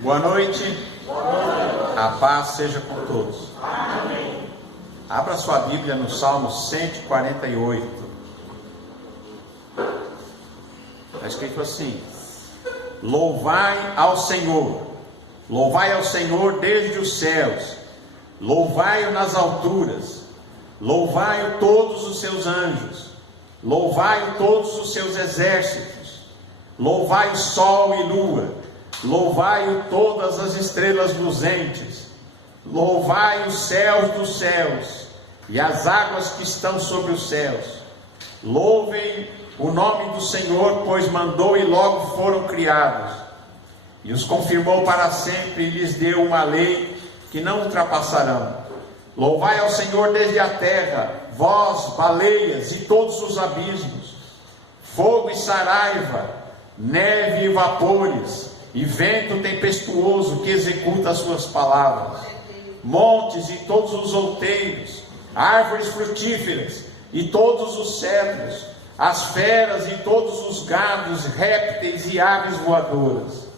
Boa noite. A paz seja com todos. Amém. Abra sua Bíblia no Salmo 148. Está escrito assim: louvai ao Senhor desde os céus, louvai-o nas alturas, louvai-o todos os seus anjos, louvai-o todos os seus exércitos, louvai o sol e lua, louvai-o todas as estrelas luzentes, louvai os céus dos céus e as águas que estão sobre os céus. Louvem o nome do Senhor, pois mandou e logo foram criados, e os confirmou para sempre, e lhes deu uma lei que não ultrapassarão. Louvai ao Senhor desde a terra, vós, baleias e todos os abismos, fogo e saraiva, neve e vapores, e vento tempestuoso que executa as suas palavras, montes e todos os outeiros, árvores frutíferas e todos os cedros, as feras e todos os gados, répteis e aves voadoras,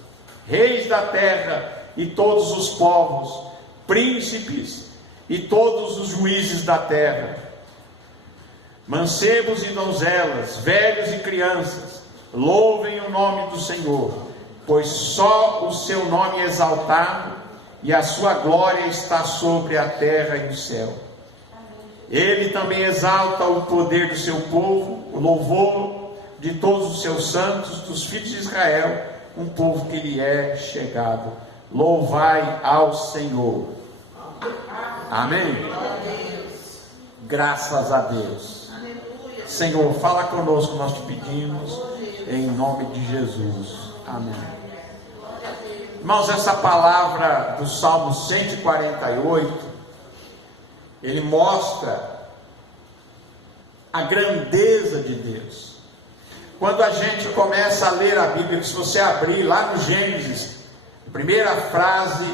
reis da terra e todos os povos, príncipes e todos os juízes da terra, mancebos e donzelas, velhos e crianças, louvem o nome do Senhor, pois só o seu nome é exaltado, e a sua glória está sobre a terra e o céu. Ele também exalta o poder do seu povo, o louvor de todos os seus santos, dos filhos de Israel, um povo que lhe é chegado. Louvai ao Senhor. Amém? Graças a Deus. Senhor, fala conosco, nós te pedimos, em nome de Jesus. Amém. Irmãos, essa palavra do Salmo 148, ele mostra a grandeza de Deus. Quando a gente começa a ler a Bíblia, se você abrir lá no Gênesis, a primeira frase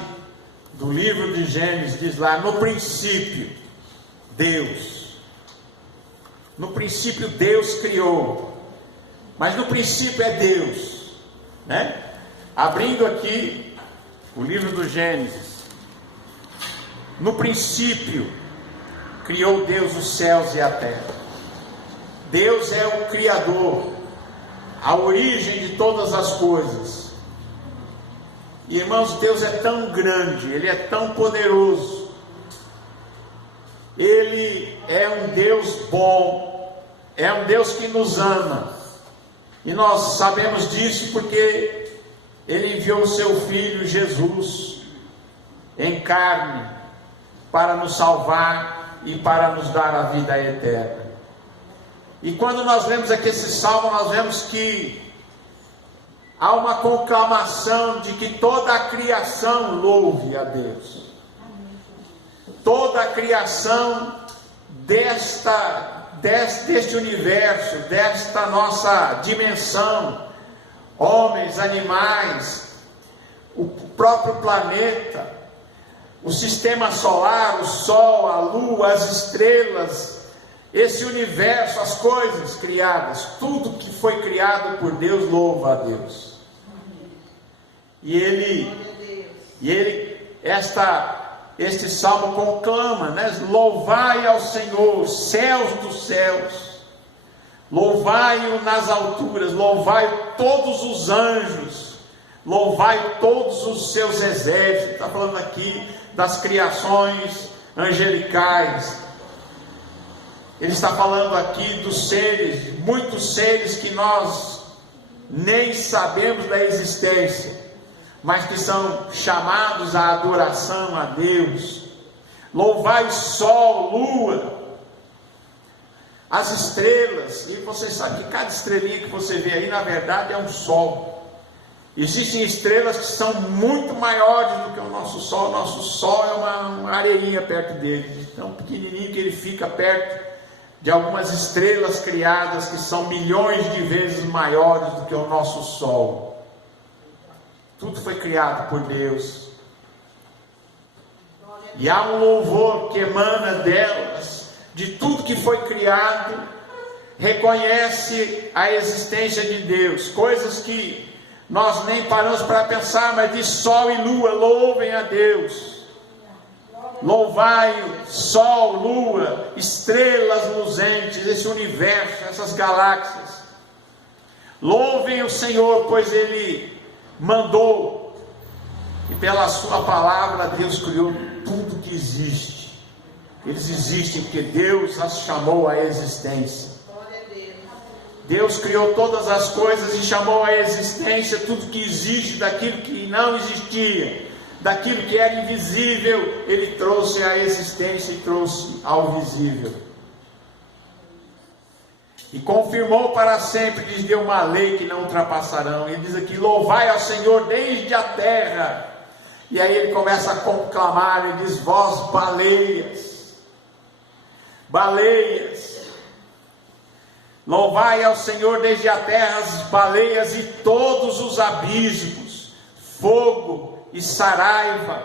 do livro de Gênesis diz lá: no princípio, Deus. No princípio Deus criou, mas no princípio é Deus, né? Abrindo aqui o livro do Gênesis, no princípio criou Deus os céus e a terra. Deus é o Criador, a origem de todas as coisas. E irmãos, Deus é tão grande, Ele é tão poderoso, Ele é um Deus bom, é um Deus que nos ama, e nós sabemos disso porque Ele enviou o seu Filho Jesus em carne para nos salvar e para nos dar a vida eterna. E quando nós lemos aqui esse salmo, nós vemos que há uma conclamação de que toda a criação louve a Deus. Toda a criação deste universo, desta nossa dimensão, homens, animais, o próprio planeta, o sistema solar, o sol, a lua, as estrelas, esse universo, as coisas criadas, tudo que foi criado por Deus louva a Deus. Este salmo conclama, né? Louvai ao Senhor, céus dos céus, louvai-o nas alturas, louvai todos os anjos, louvai todos os seus exércitos. Está falando aqui das criações angelicais. Ele está falando aqui dos seres, muitos seres que nós nem sabemos da existência, mas que são chamados à adoração a Deus. Louvai o sol, lua, as estrelas, e você sabe que cada estrelinha que você vê aí, na verdade, é um sol. Existem estrelas que são muito maiores do que o nosso sol. O nosso sol é uma areinha perto dele, tão pequenininho que ele fica perto de algumas estrelas criadas que são milhões de vezes maiores do que o nosso sol. Tudo foi criado por Deus, e há um louvor que emana delas, de tudo que foi criado, reconhece a existência de Deus, coisas que nós nem paramos para pensar, mas diz sol e lua, louvem a Deus. Louvai sol, lua, estrelas luzentes, esse universo, essas galáxias. Louvem o Senhor, pois Ele mandou, e pela sua palavra Deus criou tudo que existe. Eles existem porque Deus as chamou à existência. Deus criou todas as coisas e chamou à existência tudo que existe, daquilo que não existia, daquilo que era invisível, Ele trouxe à existência e trouxe ao visível. E confirmou para sempre, lhes deu uma lei que não ultrapassarão. Ele diz aqui, louvai ao Senhor desde a terra. E aí ele começa a conclamar, ele diz, vós baleias, baleias, louvai ao Senhor desde a terra as baleias e todos os abismos, fogo e saraiva,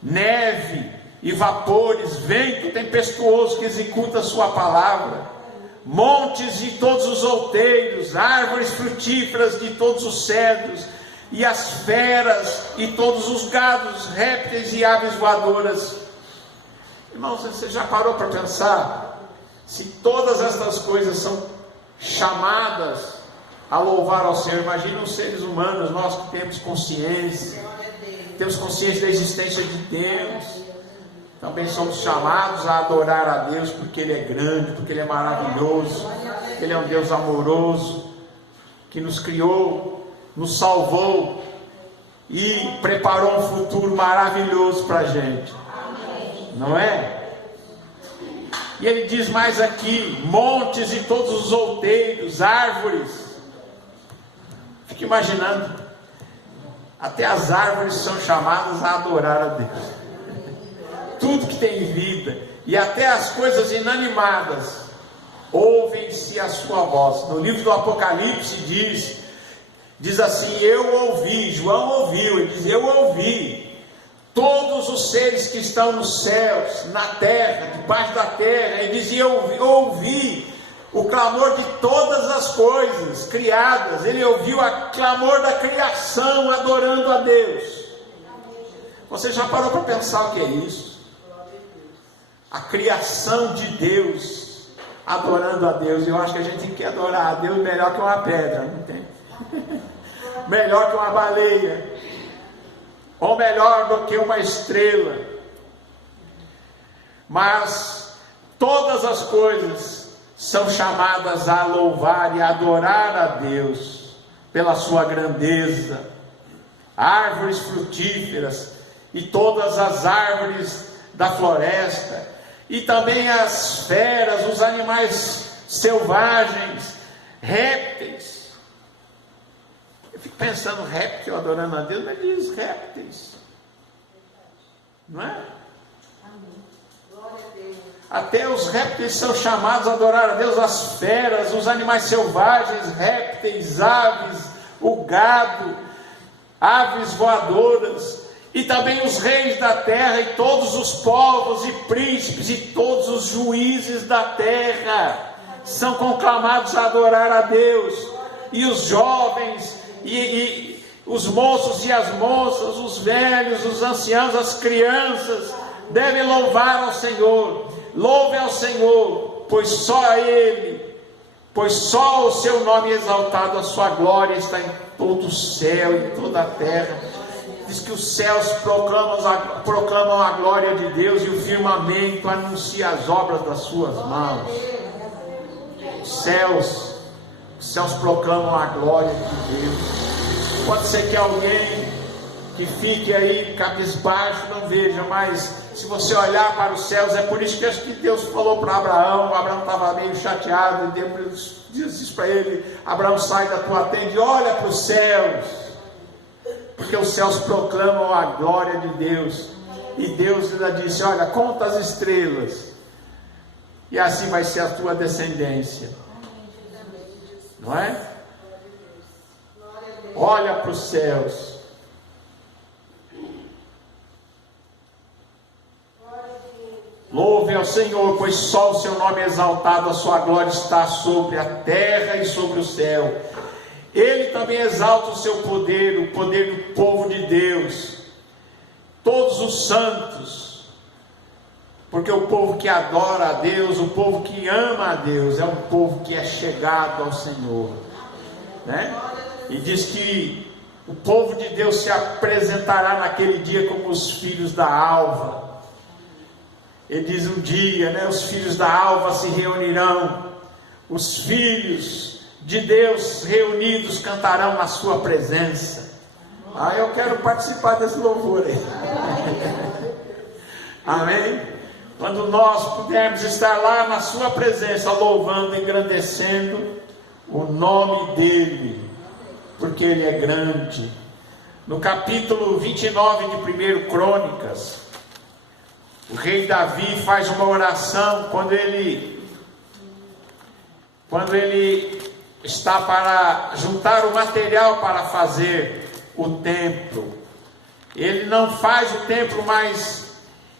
neve e vapores, vento tempestuoso que executa a sua palavra, montes e todos os outeiros, árvores frutíferas de todos os cedros, e as feras e todos os gados, répteis e aves voadoras. Irmãos, você já parou para pensar? Se todas estas coisas são chamadas a louvar ao Senhor, imagina os seres humanos, nós que temos consciência da existência de Deus, também somos chamados a adorar a Deus, porque Ele é grande, porque Ele é maravilhoso, Ele é um Deus amoroso, que nos criou, nos salvou e preparou um futuro maravilhoso para a gente, não é? E ele diz mais aqui, montes e todos os outeiros, árvores. Fique imaginando, até as árvores são chamadas a adorar a Deus. Tudo que tem vida, e até as coisas inanimadas, ouvem-se a sua voz. No livro do Apocalipse diz assim, eu ouvi, João ouviu, ele diz, eu ouvi, todos os seres que estão nos céus, na terra, debaixo da terra, ele diz, eu ouvi o clamor de todas as coisas criadas, ele ouviu o clamor da criação, adorando a Deus. Você já parou para pensar o que é isso? A criação de Deus, adorando a Deus. Eu acho que a gente tem que adorar a Deus melhor que uma pedra, não tem? Melhor que uma baleia, ou melhor do que uma estrela. Mas todas as coisas são chamadas a louvar e a adorar a Deus pela sua grandeza. Árvores frutíferas e todas as árvores da floresta, e também as feras, os animais selvagens, répteis. Eu fico pensando, réptil adorando a Deus, mas diz répteis, não é? Até os répteis são chamados a adorar a Deus, as feras, os animais selvagens, répteis, aves, o gado, aves voadoras, e também os reis da terra, e todos os povos e príncipes, e todos os juízes da terra, são conclamados a adorar a Deus, e os jovens, e os moços e as moças, os velhos, os anciãos, as crianças, devem louvar ao Senhor. Louve ao Senhor, pois só a Ele, pois só o seu nome exaltado, a sua glória está em todo o céu, em toda a terra. Diz que os céus proclamam a glória de Deus, e o firmamento anuncia as obras das suas mãos. Os céus proclamam a glória de Deus. Pode ser que alguém que fique aí cabisbaixo não veja, mas se você olhar para os céus, é por isso que acho que Deus falou para Abraão. O Abraão estava meio chateado, e Deus disse para ele: Abraão, sai da tua tenda e olha para os céus, porque os céus proclamam a glória de Deus. E Deus ainda disse: olha, conta as estrelas, e assim vai ser a tua descendência, não é? Olha para os céus. Louve ao Senhor, pois só o seu nome é exaltado, a sua glória está sobre a terra e sobre o céu. Ele também exalta o seu poder, o poder do povo de Deus, todos os santos, porque o povo que adora a Deus, o povo que ama a Deus, é um povo que é chegado ao Senhor, né? E diz que o povo de Deus se apresentará naquele dia como os filhos da alva. Ele diz um dia, né, os filhos da alva se reunirão, os filhos de Deus reunidos cantarão na sua presença. Eu quero participar desse louvor aí. Amém? Quando nós pudermos estar lá na sua presença, louvando, engrandecendo o nome dele, porque ele é grande. No capítulo 29 de 1 Crônicas, o rei Davi faz uma oração quando ele está para juntar o material para fazer o templo. Ele não faz o templo, mas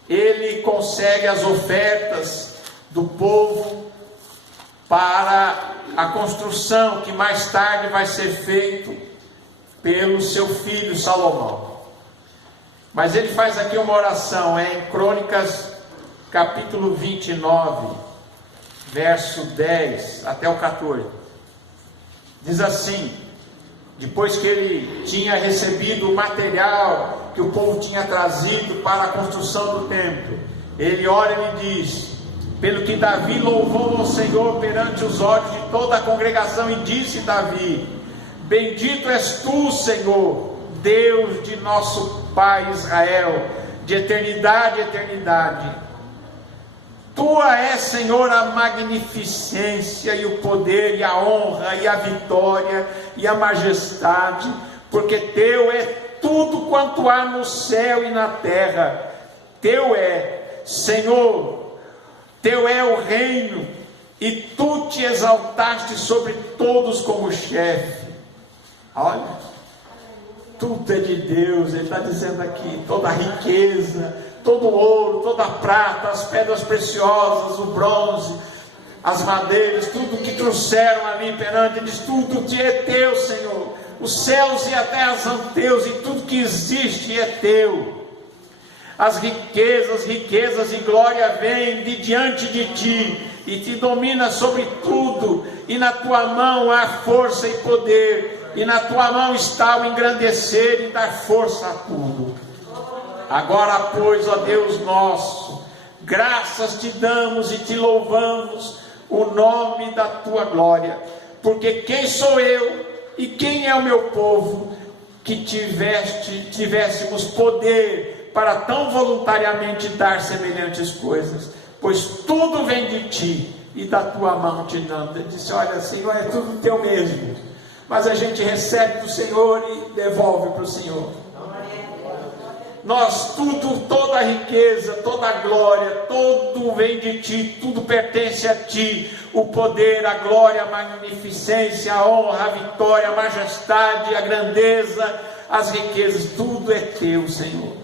ele consegue as ofertas do povo para a construção que mais tarde vai ser feito pelo seu filho Salomão. Mas ele faz aqui uma oração, em Crônicas capítulo 29, verso 10 até o 14. Diz assim: depois que ele tinha recebido o material que o povo tinha trazido para a construção do templo, ele ora e lhe diz: pelo que Davi louvou ao Senhor perante os olhos de toda a congregação, e disse Davi: bendito és tu, Senhor, Deus de nosso Pai Israel, de eternidade a eternidade. Tua é, Senhor, a magnificência e o poder e a honra e a vitória e a majestade, porque teu é tudo quanto há no céu e na terra. Teu é, Senhor, teu é o reino, e tu te exaltaste sobre todos como chefe. Olha, tudo é de Deus. Ele está dizendo aqui, toda a riqueza, todo o ouro, toda a prata, as pedras preciosas, o bronze, as madeiras, tudo que trouxeram ali perante, ele diz: tudo que é teu, Senhor. Os céus e a terra são teus, e tudo que existe é teu. As riquezas e glória vêm de diante de ti, e te domina sobre tudo, e na tua mão há força e poder, e na tua mão está o engrandecer e dar força a tudo. Agora, pois, ó Deus nosso, graças te damos e te louvamos o nome da tua glória, porque quem sou eu e quem é o meu povo que tivéssemos poder para tão voluntariamente dar semelhantes coisas, pois tudo vem de ti e da tua mão te damos. Ele disse: olha, Senhor, é tudo teu mesmo, mas a gente recebe do Senhor e devolve para o Senhor. Nós toda a riqueza, toda a glória, tudo vem de ti, tudo pertence a ti. O poder, a glória, a magnificência, a honra, a vitória, a majestade, a grandeza, as riquezas, tudo é teu, Senhor.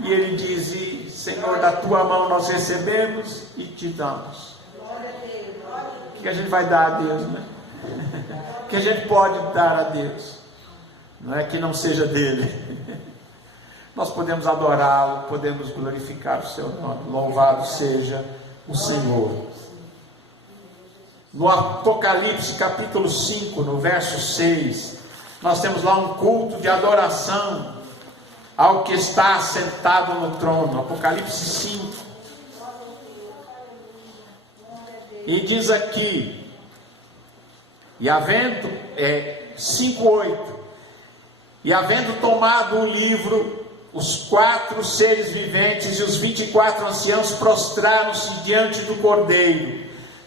E ele diz: e, Senhor, da tua mão nós recebemos e te damos. O que a gente vai dar a Deus, né? O que a gente pode dar a Deus? Não é que não seja dele. Nós podemos adorá-lo, podemos glorificar o seu nome. Louvado seja o Senhor. No Apocalipse capítulo 5, no verso 6, nós temos lá um culto de adoração ao que está assentado no trono. Apocalipse 5. E diz aqui, e havendo, 5:8, e havendo tomado o livro, os 4 seres viventes e os 24 anciãos prostraram-se diante do Cordeiro,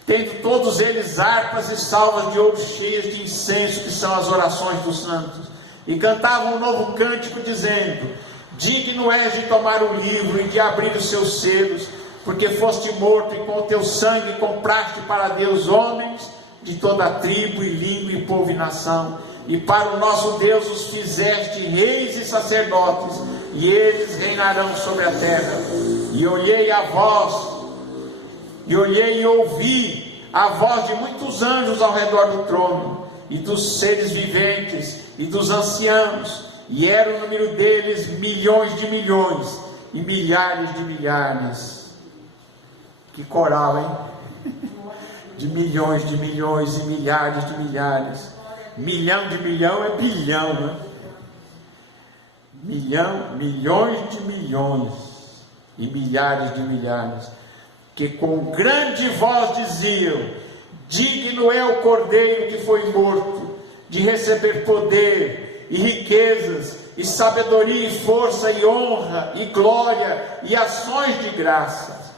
tendo todos eles harpas e salvas de ouro cheias de incenso, que são as orações dos santos, e cantavam um novo cântico, dizendo: digno és de tomar o livro e de abrir os seus selos, porque foste morto, e com o teu sangue compraste para Deus homens de toda a tribo e língua e povo e nação, e para o nosso Deus os fizeste reis e sacerdotes, e eles reinarão sobre a terra. E olhei e ouvi a voz de muitos anjos ao redor do trono, e dos seres viventes, e dos anciãos, e era o número deles milhões de milhões, e milhares de milhares. Que coral, hein? De milhões e milhares de milhares. Milhão de milhão é bilhão, né? Milhões de milhões e milhares de milhares, que com grande voz diziam: digno é o Cordeiro que foi morto, de receber poder e riquezas, e sabedoria e força e honra e glória e ações de graça.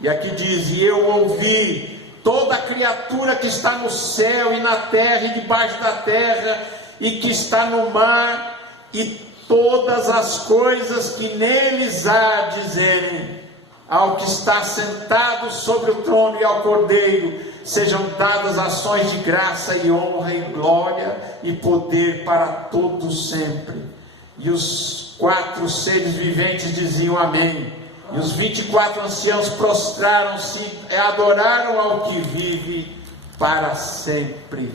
E aqui diz: e eu ouvi toda criatura que está no céu e na terra e debaixo da terra, e que está no mar, e todas as coisas que neles há, dizerem: ao que está sentado sobre o trono e ao Cordeiro sejam dadas ações de graça e honra e glória e poder para todos sempre. E os 4 seres viventes diziam amém. E os 24 anciãos prostraram-se e adoraram ao que vive para sempre.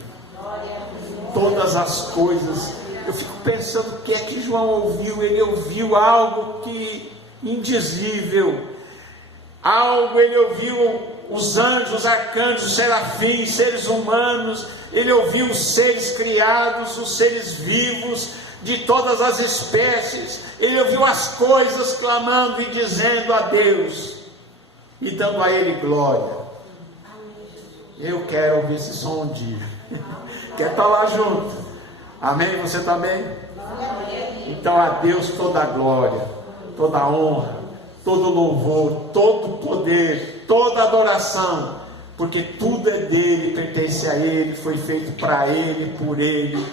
Todas as coisas. Eu fico pensando o que é que João ouviu. Ele ouviu algo que indizível. Ele ouviu os anjos, os arcanjos, os serafins, seres humanos. Ele ouviu os seres criados, os seres vivos, de todas as espécies. Ele ouviu as coisas clamando e dizendo a Deus, e dando a Ele glória. Eu quero ouvir esse som um dia. Quer estar lá junto? Amém? Você também? Então a Deus toda a glória, toda a honra, todo louvor, todo poder, toda adoração, porque tudo é dele, pertence a Ele, foi feito para Ele, por Ele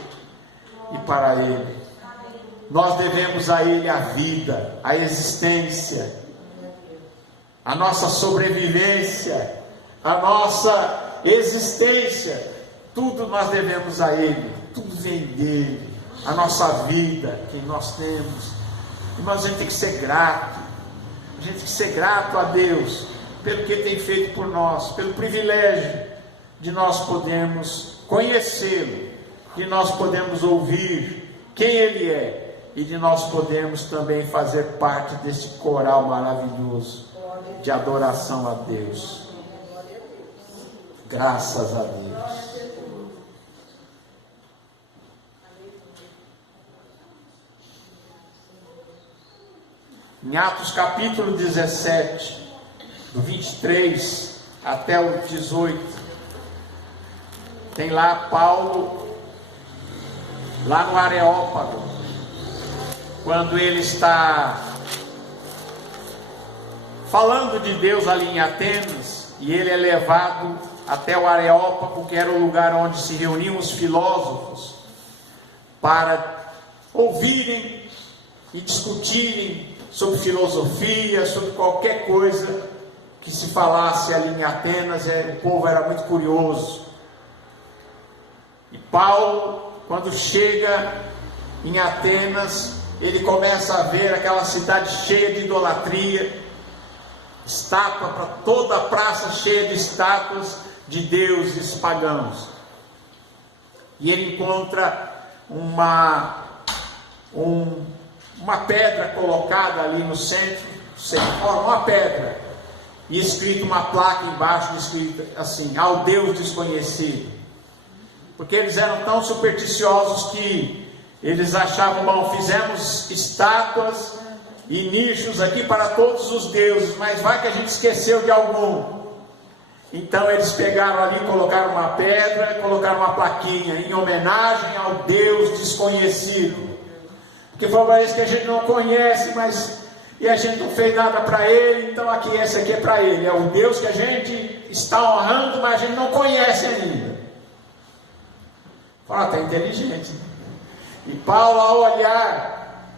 e para Ele. Nós devemos a Ele a vida, a existência, a nossa sobrevivência, a nossa existência, tudo nós devemos a Ele, tudo vem dele, a nossa vida que nós temos. E nós a gente tem que ser grato, a gente tem que ser grato a Deus pelo que Ele tem feito por nós, pelo privilégio de nós podermos conhecê-lo, de nós podermos ouvir quem Ele é, e de nós podermos também fazer parte desse coral maravilhoso de adoração a Deus. Graças a Deus. Em Atos capítulo 17, do 23 até o 18, tem lá Paulo, lá no Areópago, quando ele está falando de Deus ali em Atenas, e ele é levado até o Areópago, que era o lugar onde se reuniam os filósofos, para ouvirem e discutirem sobre filosofia, sobre qualquer coisa que se falasse ali em Atenas. O povo era muito curioso. E Paulo, quando chega em Atenas, ele começa a ver aquela cidade cheia de idolatria, estátua para toda a praça, cheia de estátuas de deuses pagãos. E ele encontra uma pedra colocada ali no centro, uma pedra, e escrito uma placa embaixo, escrita assim: ao Deus desconhecido. Porque eles eram tão supersticiosos que eles achavam: bom, fizemos estátuas e nichos aqui para todos os deuses, mas vai que a gente esqueceu de algum. Então eles pegaram ali, colocaram uma pedra, colocaram uma plaquinha em homenagem ao Deus desconhecido, porque foi para isso que a gente não conhece, e a gente não fez nada para Ele. Então aqui, esse aqui é para Ele, é o Deus que a gente está honrando, mas a gente não conhece ainda. Fala, está inteligente. E Paulo, ao olhar,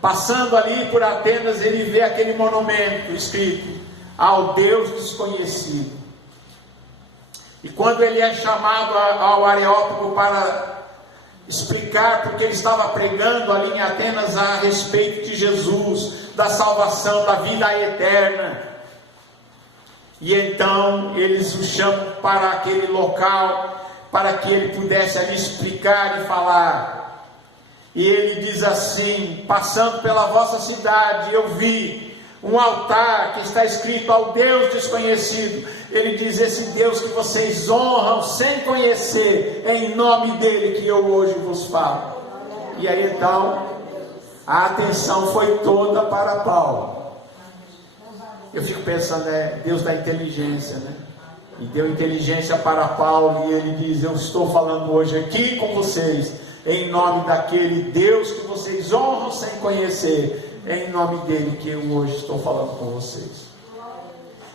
passando ali por Atenas, ele vê aquele monumento escrito: ao Deus desconhecido. E quando ele é chamado ao Areópago para explicar, porque ele estava pregando ali em Atenas a respeito de Jesus, da salvação, da vida eterna, e então eles o chamam para aquele local, para que ele pudesse ali explicar e falar. E ele diz assim: passando pela vossa cidade, eu vi um altar que está escrito ao Deus desconhecido. Ele diz: esse Deus que vocês honram sem conhecer, é em nome dele que eu hoje vos falo. E aí então, a atenção foi toda para Paulo. Eu fico pensando, Deus dá inteligência, né? E deu inteligência para Paulo, e ele diz: eu estou falando hoje aqui com vocês, em nome daquele Deus que vocês honram sem conhecer, é em nome dele que eu hoje estou falando com vocês.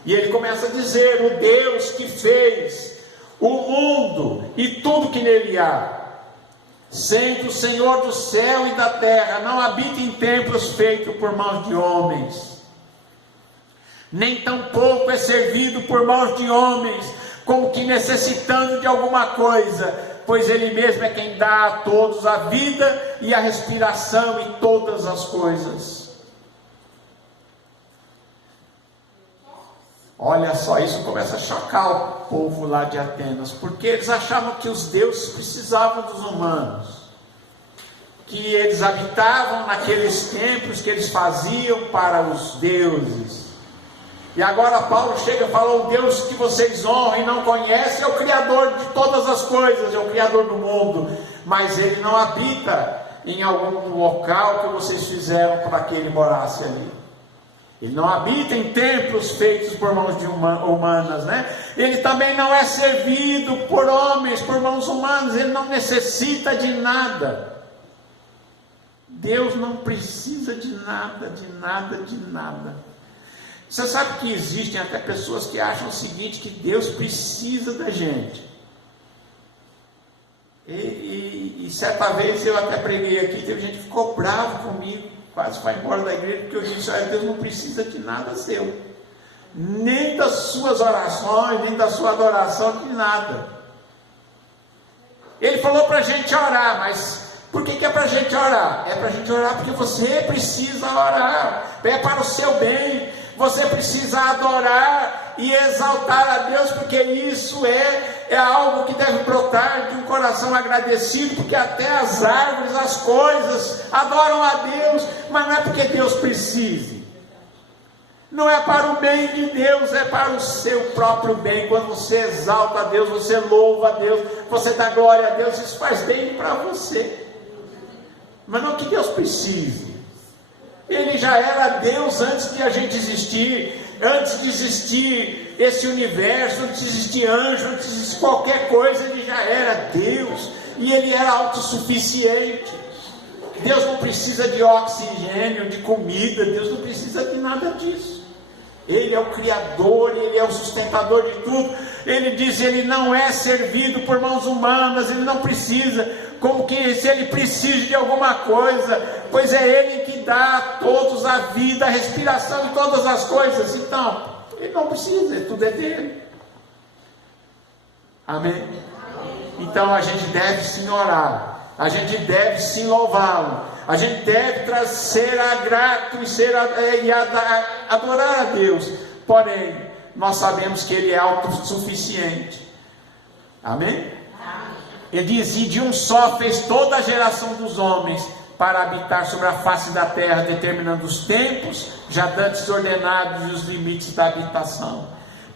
E ele começa a dizer: o Deus que fez o mundo e tudo que nele há, sendo o Senhor do céu e da terra, não habita em templos feitos por mãos de homens, nem tampouco é servido por mãos de homens, como que necessitando de alguma coisa, pois ele mesmo é quem dá a todos a vida e a respiração e todas as coisas. Olha só, isso começa a chocar o povo lá de Atenas, porque eles achavam que os deuses precisavam dos humanos, que eles habitavam naqueles templos que eles faziam para os deuses. E agora Paulo chega e fala: o Deus que vocês honram e não conhecem é o Criador de todas as coisas, é o Criador do mundo, mas ele não habita em algum local que vocês fizeram para que ele morasse ali. Ele não habita em templos feitos por mãos humanas, né? Ele também não é servido por homens, por mãos humanas. Ele não necessita de nada. Deus não precisa de nada, de nada, de nada. Você sabe que existem até pessoas que acham o seguinte, que Deus precisa da gente. E certa vez eu até preguei aqui, teve gente que ficou bravo comigo, quase foi embora da igreja, porque eu disse: Deus não precisa de nada seu, nem das suas orações, nem da sua adoração, de nada. Ele falou para a gente orar, mas por que é para a gente orar? É para a gente orar porque você precisa orar, é para o seu bem. Você precisa adorar e exaltar a Deus, porque isso é algo que deve brotar de um coração agradecido, porque até as árvores, as coisas adoram a Deus, mas não é porque Deus precise, não é para o bem de Deus, é para o seu próprio bem. Quando você exalta a Deus, você louva a Deus, você dá glória a Deus, isso faz bem para você, mas não que Deus precise. Ele já era Deus antes de a gente existir, antes de existir esse universo, antes de existir anjo, antes de existir qualquer coisa, ele já era Deus, e ele era autossuficiente. Deus não precisa de oxigênio, de comida, Deus não precisa de nada disso. Ele é o Criador, ele é o sustentador de tudo. Ele diz: ele não é servido por mãos humanas, ele não precisa, como que se ele precisa de alguma coisa, pois é ele que dá a todos a vida, a respiração e todas as coisas. Então, ele não precisa, tudo é dele. Amém? Então a gente deve sim orar, a gente deve sim louvá-lo, a gente deve ser grato e adorar a Deus. Porém, nós sabemos que ele é autossuficiente. Amém? Ele diz: e de um só fez toda a geração dos homens para habitar sobre a face da terra, determinando os tempos já dantes ordenados e os limites da habitação,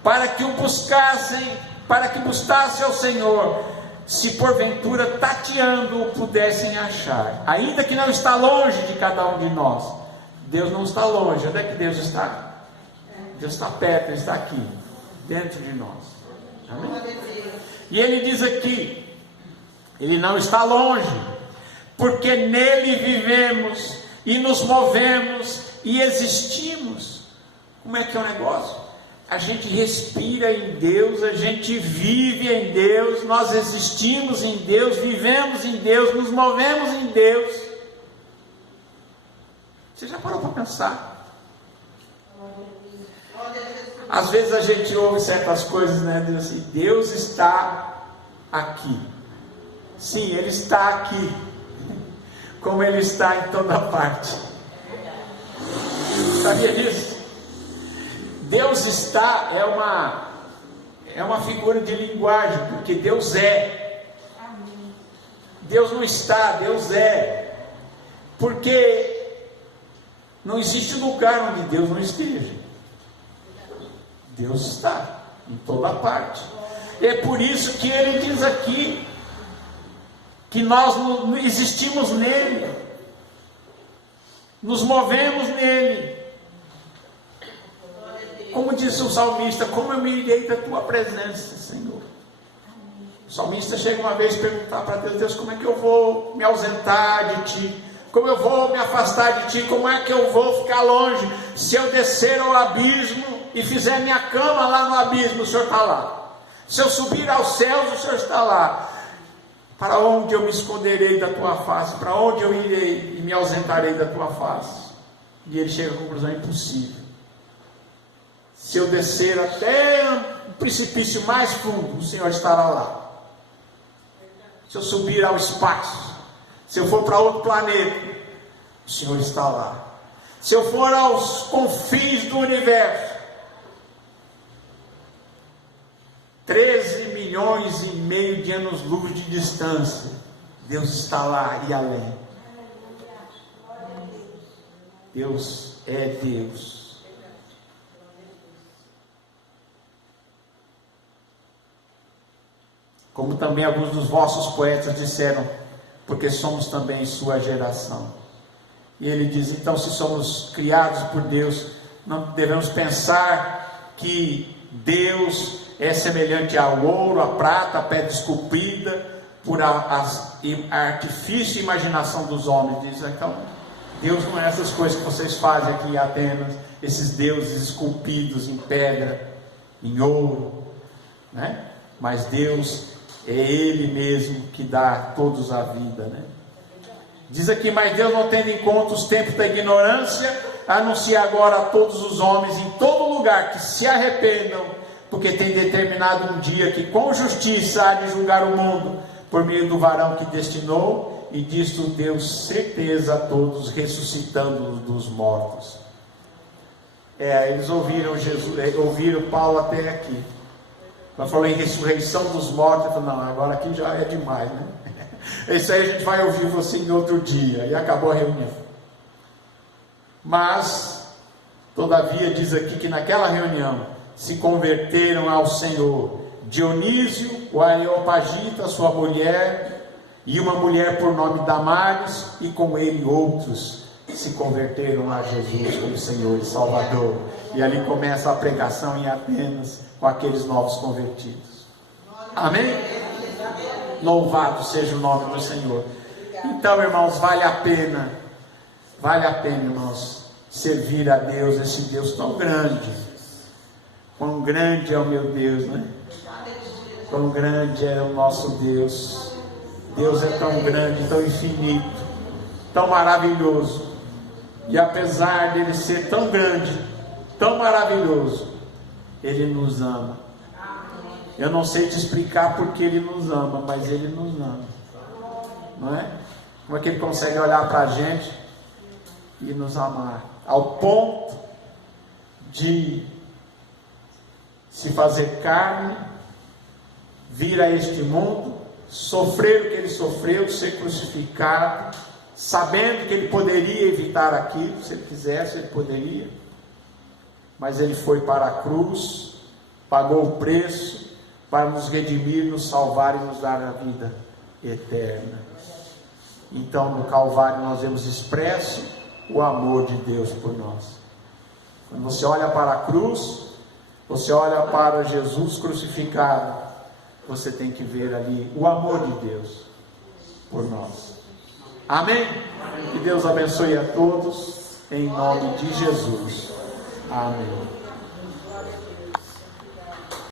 para que buscassem ao Senhor, se porventura tateando o pudessem achar, ainda que não está longe de cada um de nós. Deus não está longe. Onde é que Deus está? Deus está perto, Ele está aqui, dentro de nós. Amém? E ele diz aqui: ele não está longe, porque nele vivemos e nos movemos e existimos. Como é que é o negócio? A gente respira em Deus, a gente vive em Deus, nós existimos em Deus, vivemos em Deus, nos movemos em Deus. Você já parou para pensar? Às vezes a gente ouve certas coisas, né? Diz assim: Deus está aqui. Sim, Ele está aqui, como Ele está em toda parte. Sabia disso? Deus está é uma figura de linguagem, porque Deus é. Deus não está, Deus é. Porque não existe lugar onde Deus não esteja. Deus está em toda parte. É por isso que ele diz aqui que nós existimos nele, nos movemos nele. Como disse o salmista: como eu me irei da tua presença, Senhor. O salmista chega uma vez a perguntar para Deus: Deus, como é que eu vou me ausentar de ti? Como eu vou me afastar de ti? Como é que eu vou ficar longe? Se eu descer ao abismo e fizer minha cama lá no abismo, o Senhor está lá. Se eu subir aos céus, o Senhor está lá. Para onde eu me esconderei da tua face? Para onde eu irei e me ausentarei da tua face? E ele chega à conclusão: é impossível. Se eu descer até o precipício mais fundo, o Senhor estará lá. Se eu subir ao espaço, se eu for para outro planeta, o Senhor está lá. Se eu for aos confins do universo, 13 milhões e meio de anos-luz de distância, Deus está lá e além. Deus é Deus. Como também alguns dos vossos poetas disseram, porque somos também sua geração. E ele diz: então, se somos criados por Deus, não devemos pensar que Deus é semelhante ao ouro, à prata, à pedra esculpida, por artifício e imaginação dos homens. Diz: então, Deus não é essas coisas que vocês fazem aqui em Atenas, esses deuses esculpidos em pedra, em ouro, né? Mas Deus é Ele mesmo que dá a todos a vida, né? Diz aqui: mas Deus, não tendo em conta os tempos da ignorância, anuncia agora a todos os homens em todo lugar que se arrependam, porque tem determinado um dia que com justiça há de julgar o mundo, por meio do varão que destinou, e disto deu certeza a todos, ressuscitando-os dos mortos. Eles ouviram Jesus, ouviram Paulo até aqui. Quando falou em ressurreição dos mortos, eu falei: não, agora aqui já é demais, né? Isso aí a gente vai ouvir você em outro dia. E acabou a reunião. Mas, todavia, diz aqui que naquela reunião se converteram ao Senhor Dionísio, o Areopagita, sua mulher, e uma mulher por nome Damares, e com ele outros se converteram a Jesus como Senhor e Salvador. E ali começa a pregação em Atenas, com aqueles novos convertidos. Amém? Louvado seja o nome do Senhor. Então, irmãos, vale a pena, irmãos, servir a Deus, esse Deus tão grande. Quão grande é o meu Deus, né? Quão grande é o nosso Deus. Deus é tão grande, tão infinito, tão maravilhoso. E apesar dele ser tão grande, tão maravilhoso, Ele nos ama. Eu não sei te explicar porque Ele nos ama, mas Ele nos ama. Não é? Como é que Ele consegue olhar para a gente e nos amar? Ao ponto de se fazer carne, vir a este mundo, sofrer o que Ele sofreu, ser crucificado, sabendo que Ele poderia evitar aquilo, se Ele quisesse, Ele poderia. Mas Ele foi para a cruz, pagou o preço para nos redimir, nos salvar e nos dar a vida eterna. Então, no Calvário nós vemos expresso o amor de Deus por nós. Quando você olha para a cruz, você olha para Jesus crucificado, você tem que ver ali o amor de Deus por nós. Amém? Que Deus abençoe a todos, em nome de Jesus. Amém.